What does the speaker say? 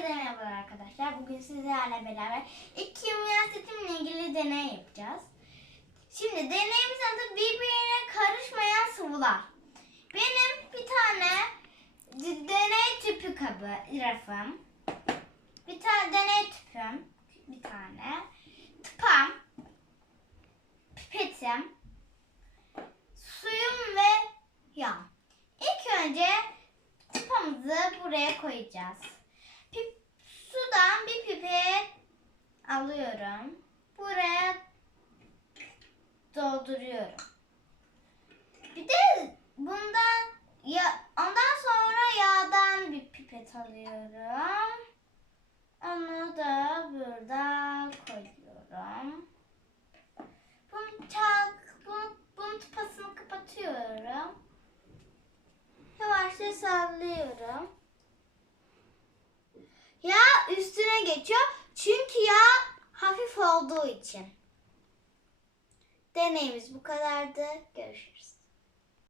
Herkese merhabalar arkadaşlar. Bugün sizlerle beraber iki kimya setimle ilgili deney yapacağız. Şimdi deneyimiz adı birbirine karışmayan sıvılar. Benim bir tane deney tüpü kabı, rafım. Bir tane deney tüpüm, bir tane. Tıpam, pipetim, suyum ve yağ. İlk önce tıpamızı buraya koyacağız. Pip, sudan bir pipet alıyorum. Buraya dolduruyorum. Bir de bundan ya ondan sonra yağdan bir pipet alıyorum. Onu da burada koyuyorum. Bunu çak, bunu, bunun tıpasını kapatıyorum. Yavaşça sallıyorum. Olduğu için. Deneyimiz bu kadardı. Görüşürüz.